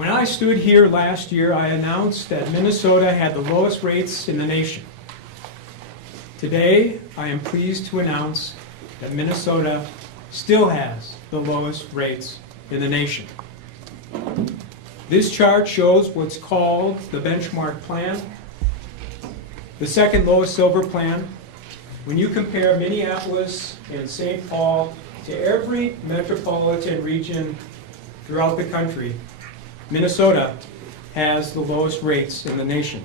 When I stood here last year, I announced that Minnesota had the lowest rates in the nation. Today, I am pleased to announce that Minnesota still has the lowest rates in the nation. This chart shows what's called the benchmark plan, the second lowest silver plan. When you compare Minneapolis and St. Paul to every metropolitan region throughout the country, Minnesota has the lowest rates in the nation.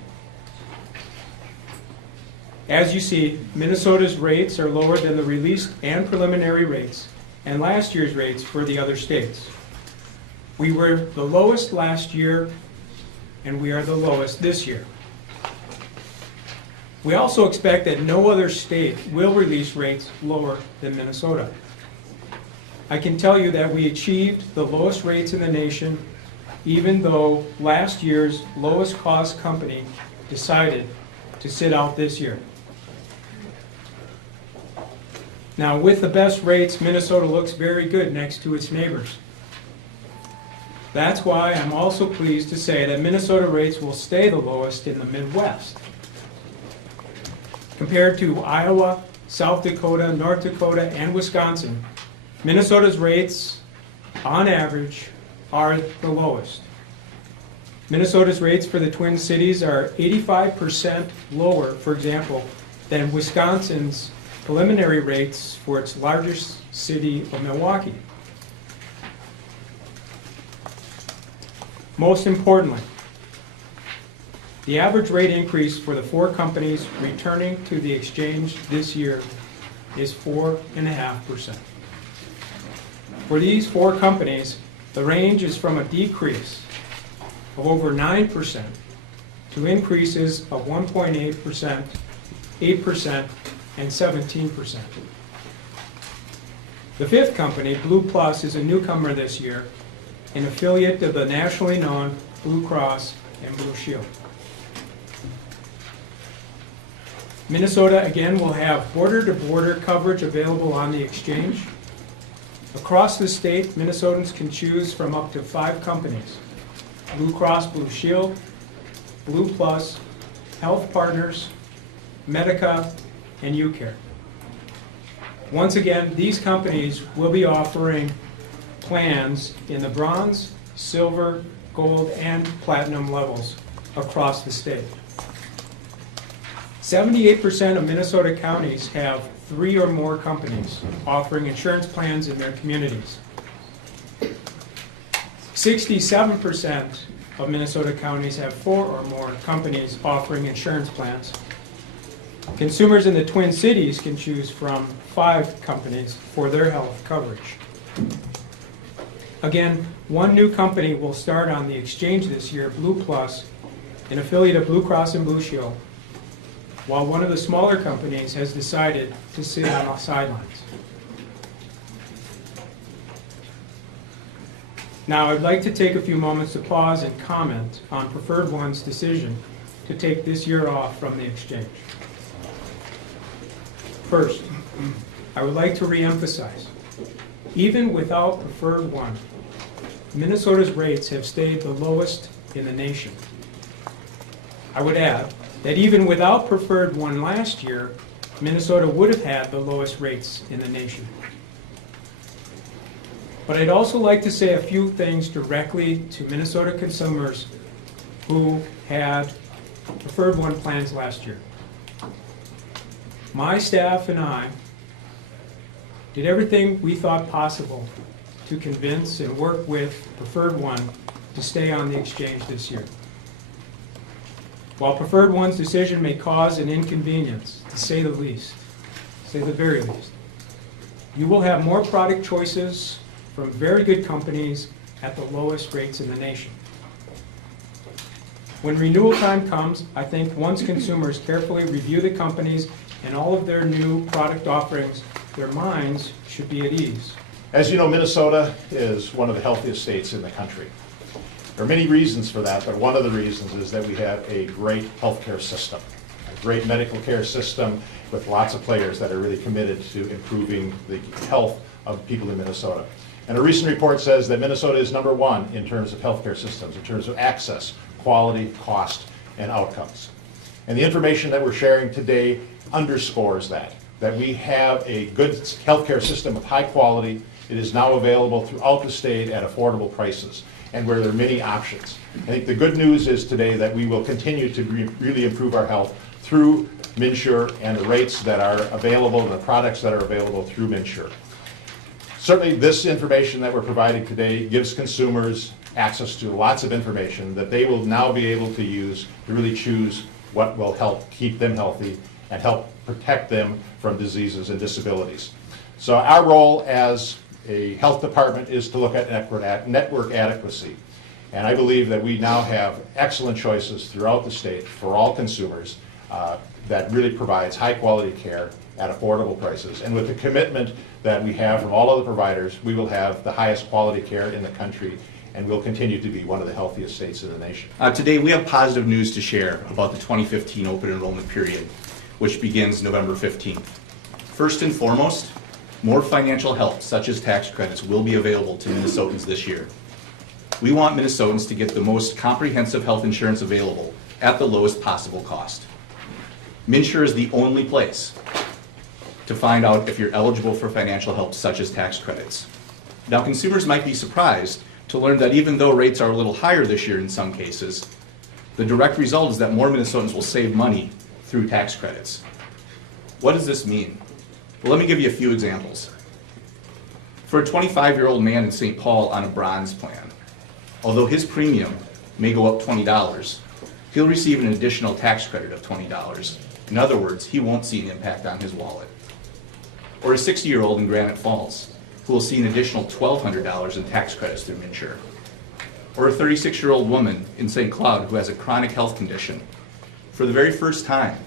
As you see, Minnesota's rates are lower than the released and preliminary rates and last year's rates for the other states. We were the lowest last year, and we are the lowest this year. We also expect that no other state will release rates lower than Minnesota. I can tell you that we achieved the lowest rates in the nation, even though last year's lowest cost company decided to sit out this year. Now, with the best rates, Minnesota looks very good next to its neighbors. That's why I'm also pleased to say that Minnesota rates will stay the lowest in the Midwest. Compared to Iowa, South Dakota, North Dakota, and Wisconsin, Minnesota's rates, on average, are the lowest. Minnesota's rates for the Twin Cities are 85% lower, for example, than Wisconsin's preliminary rates for its largest city of Milwaukee. Most importantly, the average rate increase for the 4 companies returning to the exchange this year is 4.5%. For these 4 companies, the range is from a decrease of over 9% to increases of 1.8%, 8%, and 17%. The 5th company, Blue Plus, is a newcomer this year, an affiliate of the nationally known Blue Cross and Blue Shield. Minnesota, again, will have border-to-border coverage available on the exchange. Across the state, Minnesotans can choose from up to 5 companies: Blue Cross Blue Shield, Blue Plus, Health Partners, Medica, and UCare. Once again, these companies will be offering plans in the bronze, silver, gold, and platinum levels across the state. 78% of Minnesota counties have 3 or more companies offering insurance plans in their communities. 67% of Minnesota counties have 4 or more companies offering insurance plans. Consumers in the Twin Cities can choose from 5 companies for their health coverage. Again, 1 new company will start on the exchange this year, Blue Plus, an affiliate of Blue Cross and Blue Shield, while one of the smaller companies has decided to sit on the sidelines. Now, I'd like to take a few moments to pause and comment on Preferred One's decision to take this year off from the exchange. First, I would like to reemphasize, even without Preferred One, Minnesota's rates have stayed the lowest in the nation. I would add that even without Preferred One last year, Minnesota would have had the lowest rates in the nation. But I'd also like to say a few things directly to Minnesota consumers who had Preferred One plans last year. My staff and I did everything we thought possible to convince and work with Preferred One to stay on the exchange this year. While Preferred One's decision may cause an inconvenience, to say the least, say the very least, you will have more product choices from very good companies at the lowest rates in the nation. When renewal time comes, I think once consumers carefully review the companies and all of their new product offerings, their minds should be at ease. As you know, Minnesota is one of the healthiest states in the country. There are many reasons for that, but one of the reasons is that we have a great healthcare system, a great medical care system with lots of players that are really committed to improving the health of people in Minnesota. And a recent report says that Minnesota is #1 in terms of healthcare systems, in terms of access, quality, cost, and outcomes. And the information that we're sharing today underscores that we have a good healthcare system of high quality. It is now available throughout the state at affordable prices and where there are many options. I think the good news is today that we will continue to really improve our health through MNsure and the rates that are available and the products that are available through MNsure. Certainly this information that we're providing today gives consumers access to lots of information that they will now be able to use to really choose what will help keep them healthy and help protect them from diseases and disabilities. So our role as a health department is to look at network adequacy. And I believe that we now have excellent choices throughout the state for all consumers that really provides high quality care at affordable prices. And with the commitment that we have from all of the providers, we will have the highest quality care in the country and we'll continue to be one of the healthiest states in the nation. Today we have positive news to share about the 2015 open enrollment period, which begins November 15th. First and foremost, more financial help, such as tax credits, will be available to Minnesotans this year. We want Minnesotans to get the most comprehensive health insurance available at the lowest possible cost. MNsure is the only place to find out if you're eligible for financial help, such as tax credits. Now, consumers might be surprised to learn that even though rates are a little higher this year in some cases, the direct result is that more Minnesotans will save money through tax credits. What does this mean? Well, let me give you a few examples. For a 25-year-old man in St. Paul on a bronze plan, although his premium may go up $20, he'll receive an additional tax credit of $20. In other words, he won't see an impact on his wallet. Or a 60-year-old in Granite Falls, who will see an additional $1,200 in tax credits through MNsure. Or a 36-year-old woman in St. Cloud who has a chronic health condition. For the very first time,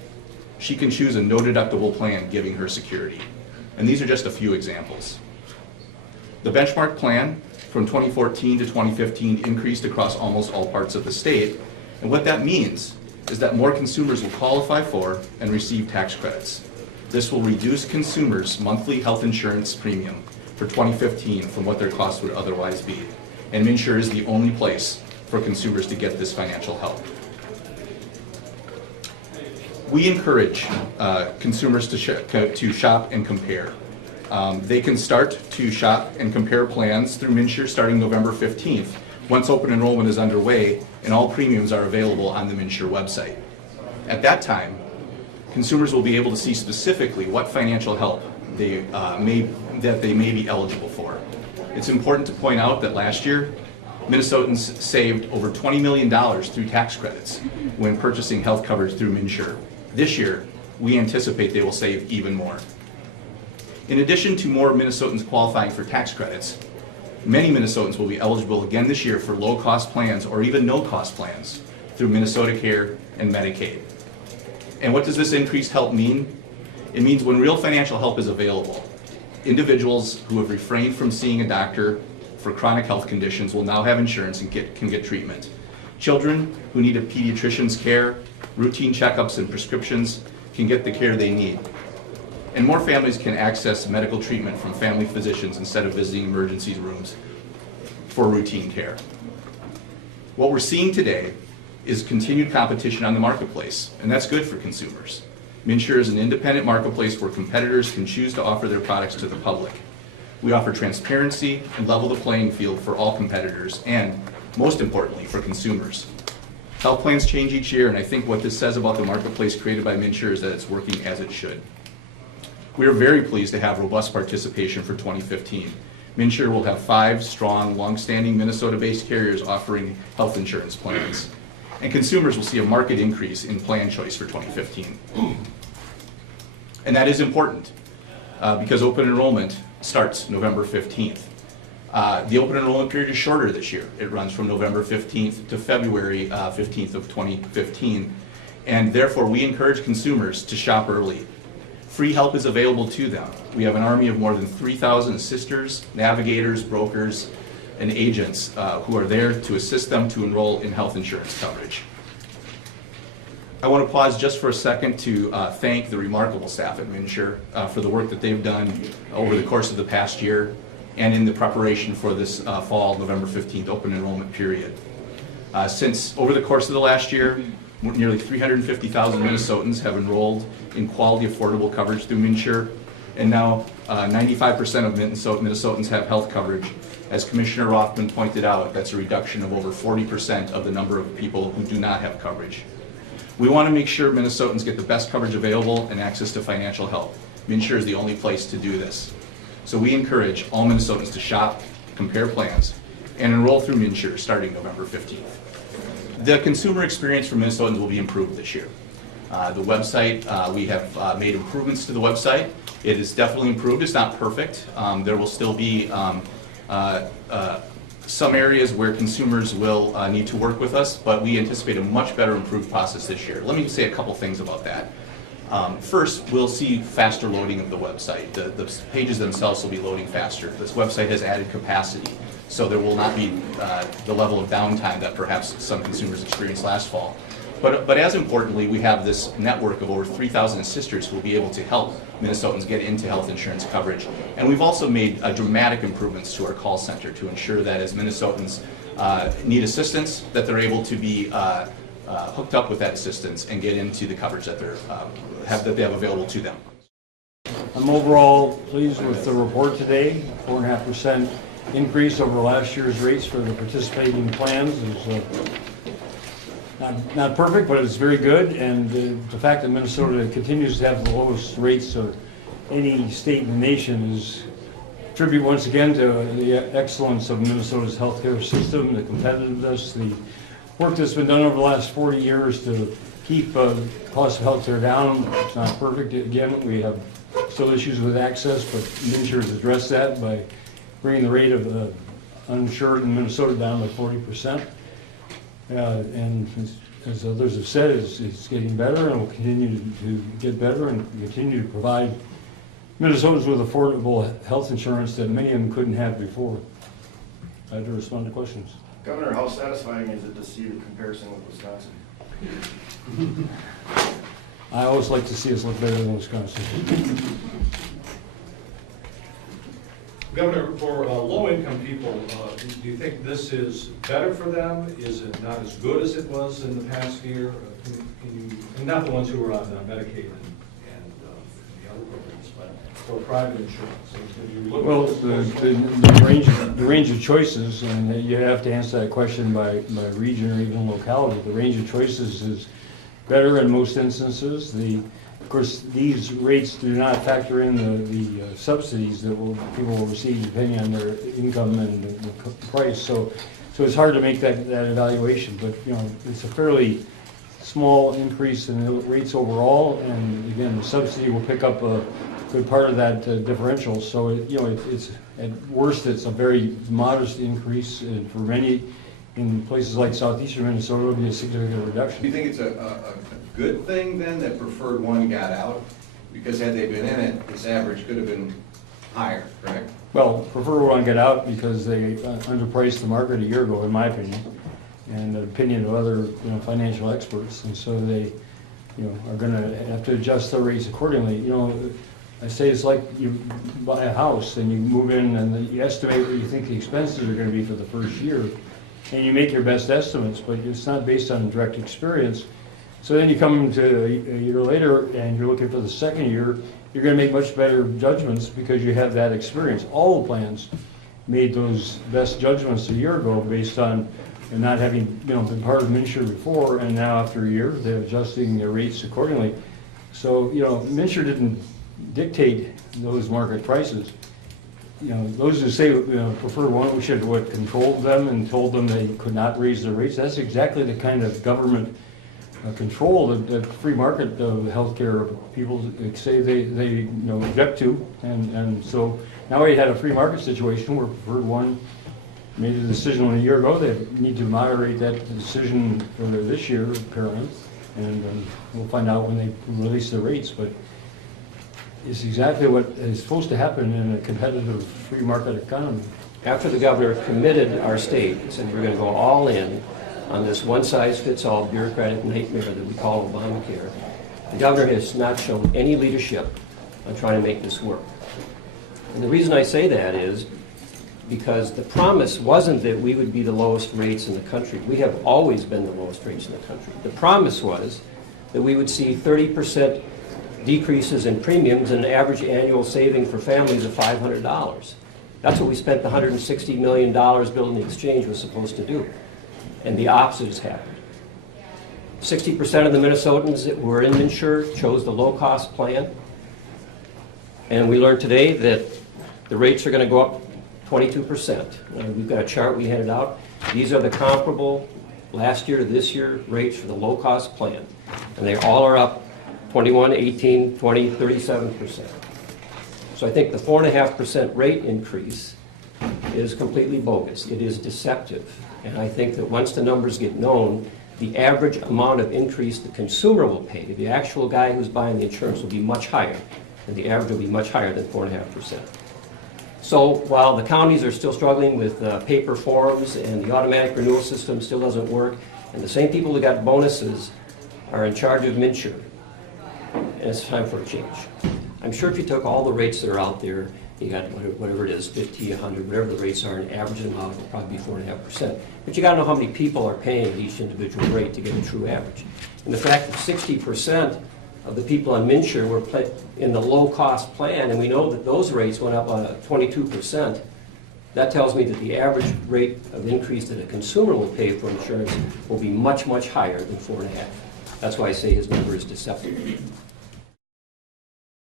she can choose a no-deductible plan, giving her security. And these are just a few examples. The benchmark plan from 2014 to 2015 increased across almost all parts of the state, and what that means is that more consumers will qualify for and receive tax credits. This will reduce consumers' monthly health insurance premium for 2015 from what their costs would otherwise be. And MNsure is the only place for consumers to get this financial help. We encourage consumers to shop and compare. They can start to shop and compare plans through MNsure starting November 15th, once open enrollment is underway and all premiums are available on the MNsure website. At that time, consumers will be able to see specifically what financial help they may be eligible for. It's important to point out that last year, Minnesotans saved over $20 million through tax credits when purchasing health coverage through MNsure. This year, we anticipate they will save even more. In addition to more Minnesotans qualifying for tax credits, many Minnesotans will be eligible again this year for low-cost plans or even no-cost plans through Minnesota Care and Medicaid. And what does this increased help mean? It means when real financial help is available, individuals who have refrained from seeing a doctor for chronic health conditions will now have insurance and can get treatment. Children who need a pediatrician's care, routine checkups and prescriptions can get the care they need. And more families can access medical treatment from family physicians instead of visiting emergency rooms for routine care. What we're seeing today is continued competition on the marketplace, and that's good for consumers. MNsure is an independent marketplace where competitors can choose to offer their products to the public. We offer transparency and level the playing field for all competitors and, most importantly, for consumers. Health plans change each year, and I think what this says about the marketplace created by MNsure is that it's working as it should. We are very pleased to have robust participation for 2015. MNsure will have 5 strong, long-standing Minnesota-based carriers offering health insurance plans, and consumers will see a marked increase in plan choice for 2015. And that is important because open enrollment starts November 15th. The open enrollment period is shorter this year. It runs from November 15th to February 15th of 2015, and therefore we encourage consumers to shop early. Free help is available to them. We have an army of more than 3,000 assisters, navigators, brokers, and agents who are there to assist them to enroll in health insurance coverage. I want to pause just for a second to thank the remarkable staff at MNsure for the work that they've done over the course of the past year and in the preparation for this fall, November 15th, open enrollment period. Since over the course of the last year, nearly 350,000 Minnesotans have enrolled in quality, affordable coverage through MNsure, and now 95% of Minnesotans have health coverage. As Commissioner Rothman pointed out, that's a reduction of over 40% of the number of people who do not have coverage. We want to make sure Minnesotans get the best coverage available and access to financial help. MNsure is the only place to do this. So we encourage all Minnesotans to shop, compare plans, and enroll through MNsure starting November 15th. The consumer experience for Minnesotans will be improved this year. The website, we have made improvements to the website. It is definitely improved. It's not perfect. There will still be some areas where consumers will need to work with us, but we anticipate a much better improved process this year. Let me say a couple things about that. First, we'll see faster loading of the website. The pages themselves will be loading faster. This website has added capacity, so there will not be the level of downtime that perhaps some consumers experienced last fall. But as importantly, we have this network of over 3,000 assisters who will be able to help Minnesotans get into health insurance coverage. And we've also made dramatic improvements to our call center to ensure that as Minnesotans need assistance, that they're able to be hooked up with that assistance and get into the coverage that they have available to them. I'm overall pleased with the report today. 4.5% increase over last year's rates for the participating plans is not perfect, but it's very good. And the fact that Minnesota continues to have the lowest rates of any state in the nation is tribute once again to the excellence of Minnesota's healthcare system, the competitiveness, the work that's been done over the last 40 years to keep cost of healthcare down. It's not perfect. Again, we have still issues with access, but MNsure has addressed that by bringing the rate of uninsured in Minnesota down by 40%. And as others have said, it's getting better and will continue to get better and continue to provide Minnesotans with affordable health insurance that many of them couldn't have before. I'd like to respond to questions. Governor, how satisfying is it to see the comparison with Wisconsin? I always like to see us look better than Wisconsin. Governor, for low-income people, do you think this is better for them? Is it not as good as it was in the past year? And not the ones who are on Medicaid and the other programs, but for private insurance? Can you look Well, the range of choices, and you have to answer that question by region or even locality. The range of choices is better in most instances. Of course, these rates do not factor in the subsidies that people will receive depending on their income and the price. So it's hard to make that evaluation. But it's a fairly small increase in the rates overall, and again, the subsidy will pick up a good part of that differential. So it's at worst it's a very modest increase, and for many in places like Southeastern Minnesota, it will be a significant reduction. Do you think it's a good thing then that preferred one got out? Because had they been in it, this average could have been higher, correct? Well, prefer one get out because they underpriced the market a year ago, in my opinion, and the opinion of other financial experts, and so they are going to have to adjust their rates accordingly. I say it's like you buy a house and you move in and you estimate what you think the expenses are going to be for the first year, and you make your best estimates, but it's not based on direct experience. So then you come to a year later and you're looking for the second year, you're going to make much better judgments because you have that experience. All the plans made those best judgments a year ago based on not having been part of MNsure before, and now after a year they're adjusting their rates accordingly. So MNsure didn't dictate those market prices. Those who say prefer one, we should have controlled them and told them they could not raise their rates. That's exactly the kind of government control that free market healthcare people say they object to, and so now we had a free market situation where preferred one made a decision a year ago. They need to moderate that decision for this year apparently, and we'll find out when they release the rates. But it's exactly what is supposed to happen in a competitive free market economy. After the governor committed our state and said we're going to go all in on this one-size-fits-all bureaucratic nightmare that we call Obamacare, the governor has not shown any leadership on trying to make this work. And the reason I say that is because the promise wasn't that we would be the lowest rates in the country. We have always been the lowest rates in the country. The promise was that we would see 30% decreases in premiums and an average annual saving for families of $500. That's what we spent the $160 million building the exchange was supposed to do. And the opposite has happened. 60% of the Minnesotans that were in MNsure chose the low-cost plan. And we learned today that the rates are going to go up 22%. We've got a chart we handed out. These are the comparable last year to this year rates for the low-cost plan. And they all are up 21, 18, 20, 37%. So I think the 4.5% rate increase is completely bogus. It is deceptive. And I think that once the numbers get known, the average amount of increase the consumer will pay, the actual guy who's buying the insurance, will be much higher. And the average will be much higher than 4.5%. So while the counties are still struggling with paper forms and the automatic renewal system still doesn't work, and the same people who got bonuses are in charge of MNsure, and it's time for a change. I'm sure if you took all the rates that are out there, you got whatever it is, 50, 100, whatever the rates are, and average them out, it will probably be 4.5%. But you got to know how many people are paying at each individual rate to get a true average. And the fact that 60% of the people on MNsure were in the low-cost plan, and we know that those rates went up 22%, that tells me that the average rate of increase that a consumer will pay for insurance will be much, much higher than 4.5%. That's why I say his number is deceptive.